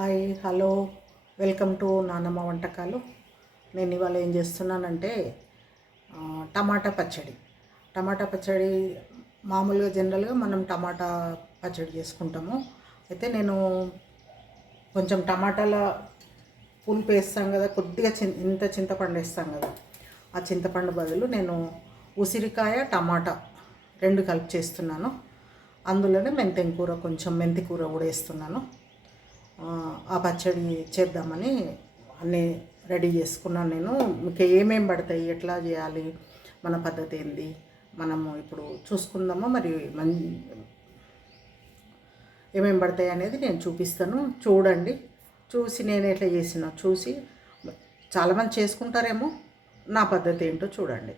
Hi hello welcome to నానమ్మ వంటకాలు. నేను ఇవాళ ఏం చేస్తున్నానంటే టమాటా పచ్చడి. టమాటా పచ్చడి మామూలుగా జనరల్గా మనం టమాటా పచ్చడి చేసుకుంటాము. అయితే నేను కొంచెం టమాటాల పులుపు వేస్తాం కదా కొద్దిగా చి ఇంత చింతపండు వేస్తాం కదా ఆ చింతపండు బదులు నేను ఉసిరికాయ టమాటా రెండు కలిపి చేస్తున్నాను. అందులోనే మెంతెం కూర కొంచెం మెంతి కూర కూడా వేస్తున్నాను. ఆ, పచ్చడి చేద్దామని అన్నీ రెడీ చేసుకున్నాను నేను. మీకు ఏమేం పడతాయి ఎట్లా చేయాలి మన పద్ధతి ఏంది మనము ఇప్పుడు చూసుకుందామా? మరి మన్ ఏమేం పడతాయి అనేది నేను చూపిస్తాను. చూడండి. చూసి నేను ఎట్లా చేసినా చూసి చాలామంది చేసుకుంటారేమో నా పద్ధతి ఏంటో చూడండి.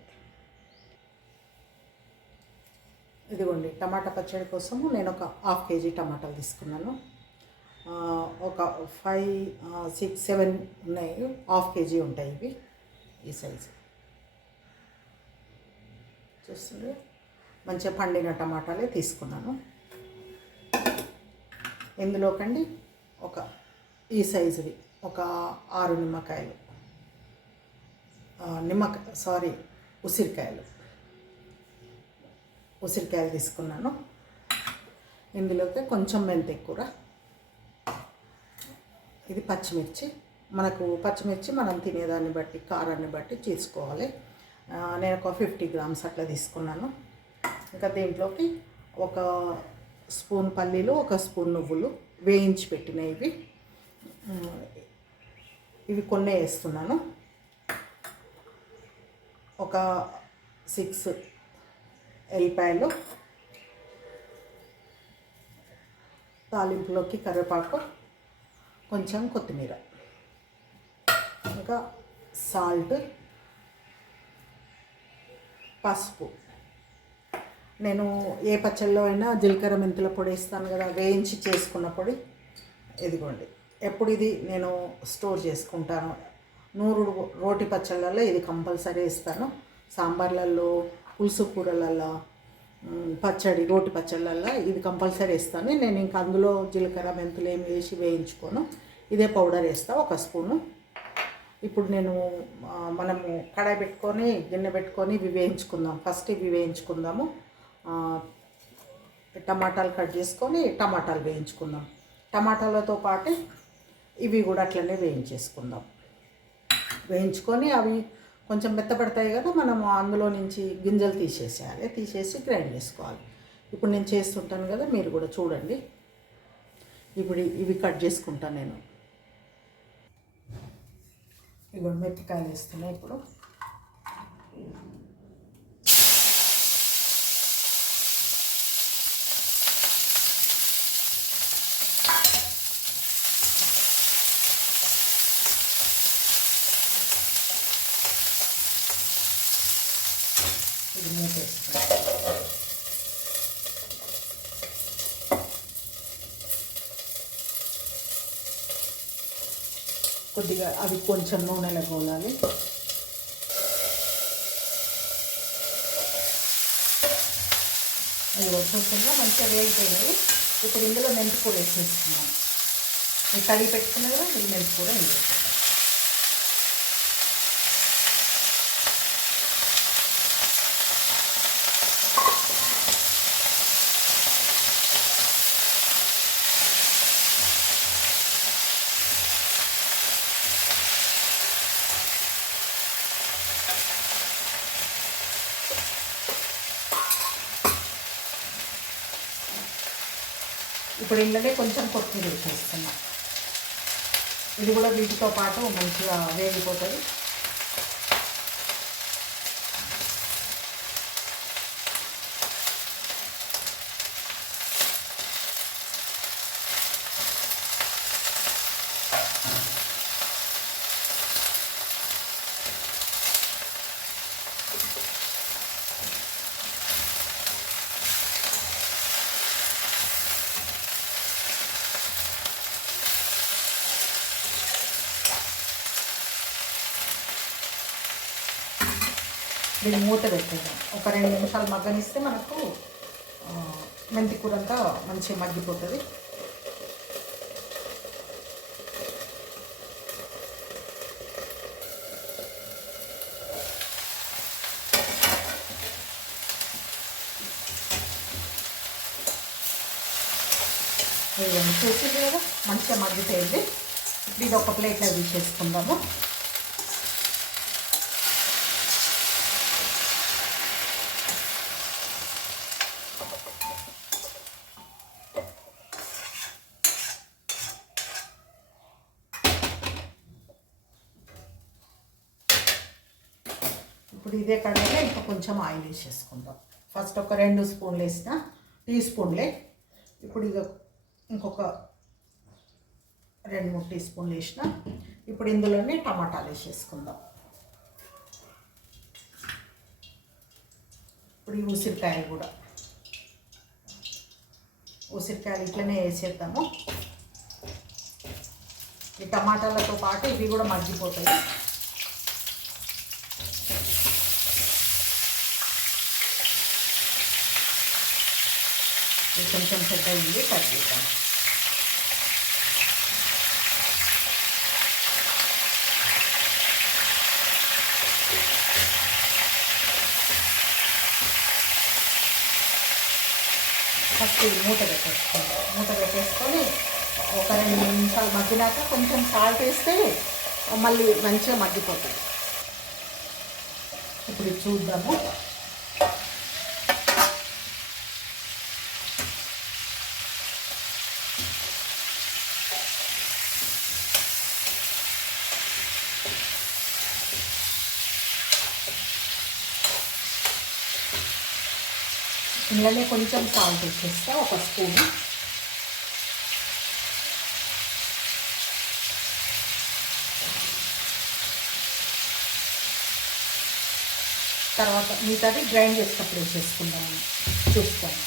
ఇదిగోండి టమాటా పచ్చడి కోసము నేను ఒక హాఫ్ కేజీ టమాటాలు తీసుకున్నాను. ఒక ఫైవ్ సిక్స్ సెవెన్ ఉన్నాయి. హాఫ్ కేజీ ఉంటాయి ఇవి ఈ సైజు చూస్తుండ్రు మంచిగా పండిన టమాటాలే తీసుకున్నాను. ఇందులోకండి ఒక ఈ సైజువి ఒక ఆరు నిమ్మకాయలు. నిమ్మకాయ సారీ ఉసిరికాయలు. ఉసిరికాయలు తీసుకున్నాను. ఇందులోకి కొంచెం మెంతి కూర ఇది పచ్చిమిర్చి. మనకు పచ్చిమిర్చి మనం తినేదాన్ని బట్టి కారాన్ని బట్టి చేసుకోవాలి. నేను ఒక ఫిఫ్టీ గ్రామ్స్ అట్లా తీసుకున్నాను. ఇంకా దీంట్లోకి ఒక స్పూన్ పల్లీలు ఒక స్పూన్ నువ్వులు వేయించి పెట్టినవి ఇవి. ఇవి కొన్ని వేస్తున్నాను. ఒక సిక్స్ ఎల్లిపాయలు. తాలింపులోకి కరివేపాకు. కొంచెం కొత్తిమీర. ఇంకా సాల్ట్ పసుపు. నేను ఏ పచ్చళ్ళలో అయినా జీలకర్ర మెంతుల పొడి వేస్తాను కదా వేయించి చేసుకున్న పొడి ఇదిగోండి. ఎప్పుడు ఇది నేను స్టోర్ చేసుకుంటాను. నూరు రోటి పచ్చళ్ళల్లో ఇది కంపల్సరీ ఇస్తాను సాంబార్లలో పులుసు కూరలలో పచ్చడి రోటి పచ్చళ్ళల్లో ఇది కంపల్సరీ వేస్తాను. నేను ఇంకా అందులో జీలకర్ర మెంతులు ఏమి వేసి వేయించుకోను. ఇదే పౌడర్ వేస్తా ఒక స్పూను. ఇప్పుడు నేను మనము కడాయి పెట్టుకొని గిన్నె పెట్టుకొని ఇవి వేయించుకుందాం. ఫస్ట్ ఇవి వేయించుకుందాము. టమాటాలు కట్ చేసుకొని టమాటాలు వేయించుకుందాం. టమాటాలతో పాటు ఇవి కూడా అట్లనే వేయించేసుకుందాం. వేయించుకొని అవి కొంచెం మెత్తపడతాయి కదా మనం అందులో నుంచి గింజలు తీసేసేయాలి. తీసేసి గ్రైండ్ చేసుకోవాలి. ఇప్పుడు నేను చేస్తుంటాను కదా మీరు కూడా చూడండి. ఇప్పుడు ఇవి కట్ చేసుకుంటాను నేను. ఇగో మెత్తకాయలు వేస్తున్నాయి ఇప్పుడు ఇది మూత వేసుకుంటాను కొద్దిగా అవి కొంచెం నూనెలో గోలాలి అది వచ్చేస్తుందా మంచిగా వేగిపోయినవి. ఇప్పుడు ఇందులో మెంతి కూర వేసేస్తున్నాం ఈ కడిగి పెట్టుకున్నది కూడా ఈ మెంతి కూర వేసేస్తాం ఇప్పుడు ఇందులోనే కొంచెం కొత్తిమీర వేసేస్తున్నాం. ఇది కూడా వీటితో పాటు మంచిగా వేగిపోతుంది. దీన్ని మూత పెట్టేద్దాం ఒక రెండు నిమిషాలు మగ్గనిస్తే మనకు మెంతి కూర అంతా మంచిగా మగ్గిపోతుంది. చూసి కదా? మంచిగా మగ్గిపోయింది. ఇది ఒక ప్లేట్లో తీసేసుకుందాము. ఇదే కడాయిలో ఇంకా కొంచెం ఆయిల్ వేసేసుకుందాం. ఫస్ట్ ఒక రెండు స్పూన్లు వేసిన టీ స్పూన్లే. ఇప్పుడు ఇక ఇంకొక రెండు మూడు టీ స్పూన్లు వేసిన. ఇప్పుడు ఇందులోనే టమాటాలు వేసేసుకుందాం. ఇప్పుడు ఈ ఉసిరికాయలు కూడా. ఉసిరికాయలు ఇట్లనే వేసేద్దాము. ఈ టమాటాలతో పాటు ఇవి కూడా మగ్గిపోతాయి. కొంచెం పెద్ద ఉంది కట్ చేద్దాం. ఫస్ట్ మూత పెట్టేసుకోండి మూత పెట్టేసుకొని ఒక రెండు నిమిషాలు మగ్గినాక కొంచెం సాల్ట్ వేస్తే మళ్ళీ మంచిగా మగ్గిపోతుంది. ఇప్పుడు చూద్దాము. ఇందులోనే కొంచెం సాల్ట్ వేసేస్తా ఒక స్పూన్. తర్వాత మిగతాది గ్రైండ్ చేసినప్పుడు వేసేసుకుందాము చూస్తాను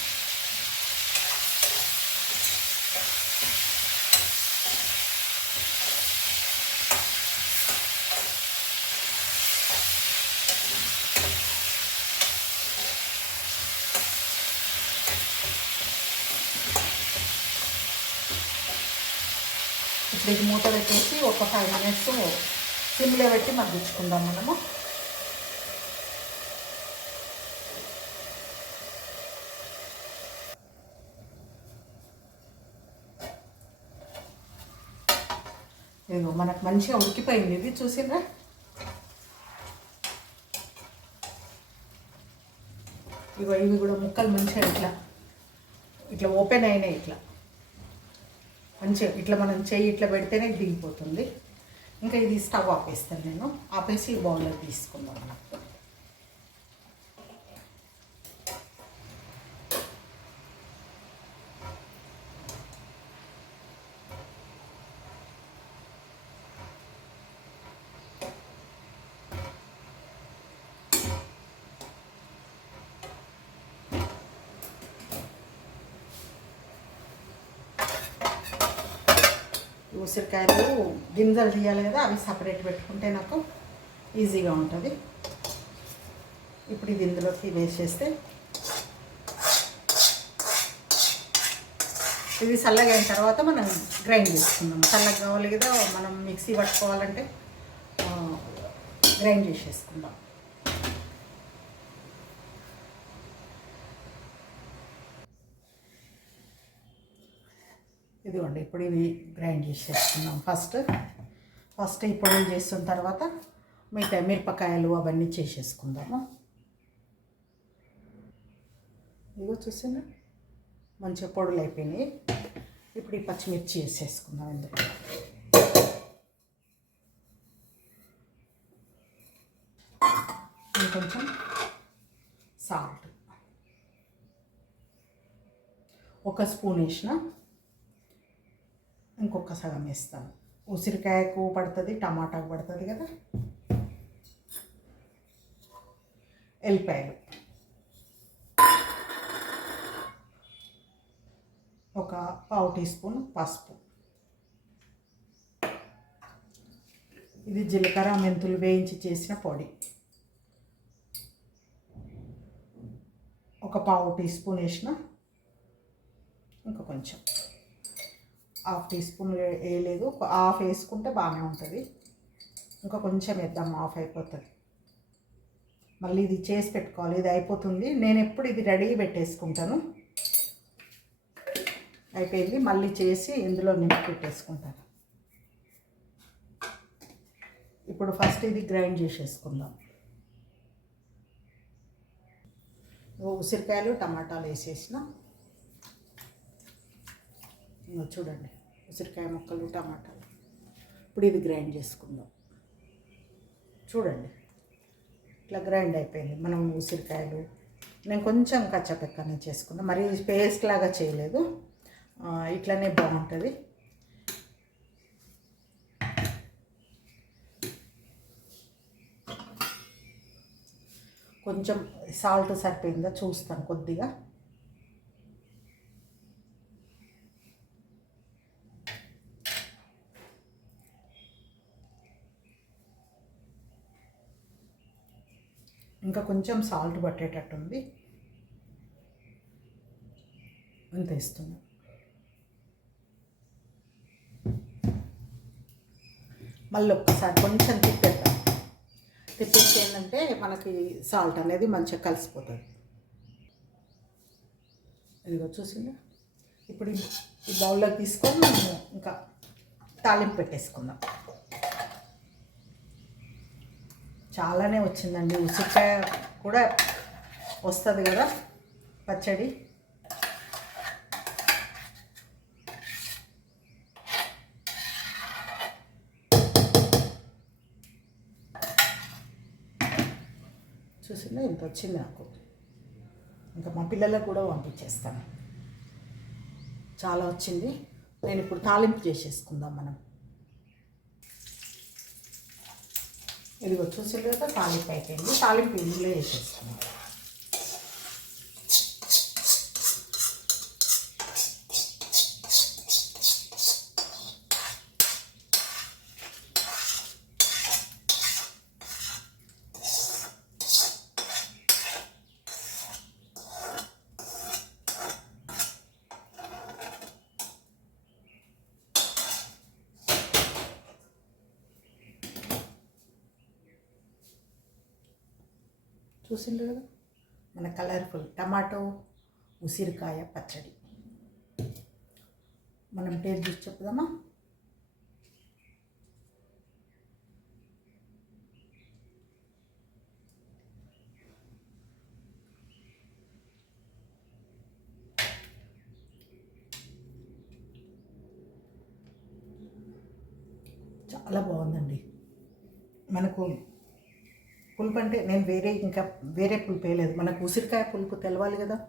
ఇప్పుడు ఇది మూత పెట్టేసి ఒక ఫైవ్ మినిట్స్ సిమ్లో పెట్టి మగ్గించుకుందాం మనము. ఇదిగో మనకు మంచిగా ఉడికిపోయింది. ఇది చూసిందా ఇగో ఇవి కూడా ముక్కలు మంచిగా ఇట్లా ఇట్లా ఓపెన్ అయినాయి ఇట్లా. మంచిగా ఇట్లా మనం చెయ్యి ఇట్లా పెడితేనే దిగిపోతుంది. ఇంకా ఇది స్టవ్ ఆపేస్తాను నేను. ఆపేసి బౌల్లో తీసుకుందాం మనం ఉసిరికాయలు గింజలు తీయాలి కదా అవి సపరేట్ పెట్టుకుంటే నాకు ఈజీగా ఉంటుంది. ఇప్పుడు ఇది ఇందులోకి వేసేస్తే ఇది చల్లగా అయిన తర్వాత మనం గ్రైండ్ చేసుకుందాం. చల్లగా కావాలి కదా మనం మిక్సీ పట్టుకోవాలంటే గ్రైండ్ చేసేసుకుందాం. ఇదిగోండి ఇప్పుడు ఇవి గ్రైండ్ చేసేసుకున్నాం ఫస్ట్ ఫస్ట్ ఈ పొడులు చేసిన తర్వాత మిగతా మిరపకాయలు అవన్నీ చేసేసుకుందాము. ఇదిగో చూసాను మంచిగా పొడులు అయిపోయినాయి. ఇప్పుడు ఈ పచ్చిమిర్చి వేసేసుకుందాం ఇందులో. కొంచెం సాల్ట్. ఒక స్పూన్ వేసిన ఇంకొక సగం వేస్తాను. ఉసిరికాయకు పడుతుంది టమాటాకు పడుతుంది కదా? ఎల్లిపాయలు. ఒక పావు టీ స్పూన్ పసుపు. ఇది జీలకర్ర మెంతులు వేయించి చేసిన పొడి. ఒక పావు టీ స్పూన్ వేసిన ఇంకా కొంచెం. హాఫ్ టీ స్పూన్ వేయలేదు హాఫ్ వేసుకుంటే బాగానే ఉంటుంది. ఇంకా కొంచెం వేద్దాం ఆఫ్ అయిపోతుంది. మళ్ళీ ఇది చేసి పెట్టుకోవాలి. ఇది అయిపోతుంది. నేను ఎప్పుడు ఇది రెడీ పెట్టేసుకుంటాను. అయిపోయింది. మళ్ళీ చేసి ఇందులో నింపి పెట్టేసుకుంటాను. ఇప్పుడు ఫస్ట్ ఇది గ్రైండ్ చేసేసుకుందాం. ఉసిరికాయలు టమాటాలు వేసేసిన. చూడండి. ఉసిరికాయ ముక్కలు టమాటాలు. ఇప్పుడు ఇది గ్రైండ్ చేసుకుందాం. చూడండి. ఇట్లా గ్రైండ్ అయిపోయింది. మనం ఉసిరికాయలు నేను కొంచెం కచ్చపెక్కనే చేసుకున్నాను మరి పేస్ట్ లాగా చేయలేదు. ఇట్లనే బాగుంటుంది. కొంచెం సాల్ట్ సరిపోయిందా? చూస్తాను కొద్దిగా. ఇంకా కొంచెం సాల్ట్ పట్టేటట్టుంది. అంత ఇస్తున్నా మళ్ళీ ఒక్కసారి కొంచెం తిప్పేద్దాం. తిప్పేసి ఏంటంటే మనకి సాల్ట్ అనేది మంచిగా కలిసిపోతుంది. ఇదిగో చూసిందా? ఇప్పుడు ఈ- బౌల్లో తీసుకొని ఇంకా తాలింపు పెట్టేసుకుందాం. చాలానే వచ్చిందండి. ఉసిరికాయ కూడా వస్తుంది కదా పచ్చడి. చూసిందా? ఇంత వచ్చింది నాకు. ఇంకా మా పిల్లలకు కూడా పంపించేస్తాను. చాలా వచ్చింది. నేను ఇప్పుడు తాలింపు చేసేసుకుందాం మనం. ఇదిగో చూసిన తర్వాత తాలింపు అయిపోయింది. తాలింపు ఇందులో వేసేసుకున్నాం చూసిండ్రు కదా? మన కలర్ఫుల్ టమాటో ఉసిరికాయ పచ్చడి. మనం టేస్ట్ చూసి చెప్పుదామా? చాలా బాగుందండి. మనకు పులుపు అంటే నేను వేరే ఇంకా వేరే పులుపు వేయలేదు. మనకు ఉసిరికాయ పులుపు తెలవాలి కదా.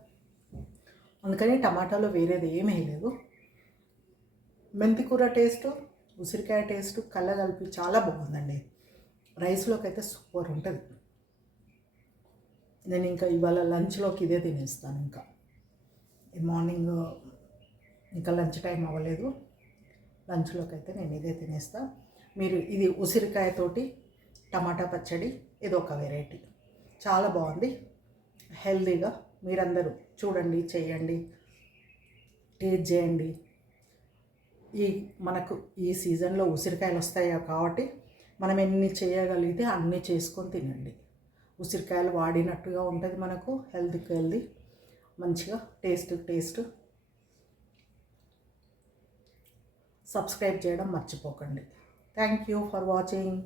అందుకని టమాటాలో వేరేది ఏం వేయలేదు. మెంతికూర టేస్ట్ ఉసిరికాయ టేస్ట్ కళ్ళ కలిపి చాలా బాగుందండి. రైస్లోకి అయితే సూపర్ ఉంటుంది. నేను ఇంకా ఇవాళ లంచ్లోకి ఇదే తినేస్తాను ఇంకా. మార్నింగ్ ఇంకా లంచ్ టైం అవ్వలేదు. లంచ్లోకి అయితే నేను ఇదే తినేస్తాను మీరు ఇది ఉసిరికాయతోటి టమాటా పచ్చడి ఇది ఒక వెరైటీ. చాలా బాగుంది. హెల్దీగా మీరందరూ చూడండి చేయండి టేస్ట్ చేయండి. ఈ మనకు ఈ సీజన్లో ఉసిరికాయలు వస్తాయి కాబట్టి మనం ఎన్ని చేయగలిగితే అన్నీ చేసుకొని తినండి. ఉసిరికాయలు వాడినట్టుగా ఉంటుంది మనకు హెల్త్కి హెల్దీ మంచిగా టేస్ట్ టేస్ట్. సబ్స్క్రైబ్ చేయడం మర్చిపోకండి. Thank you for watching.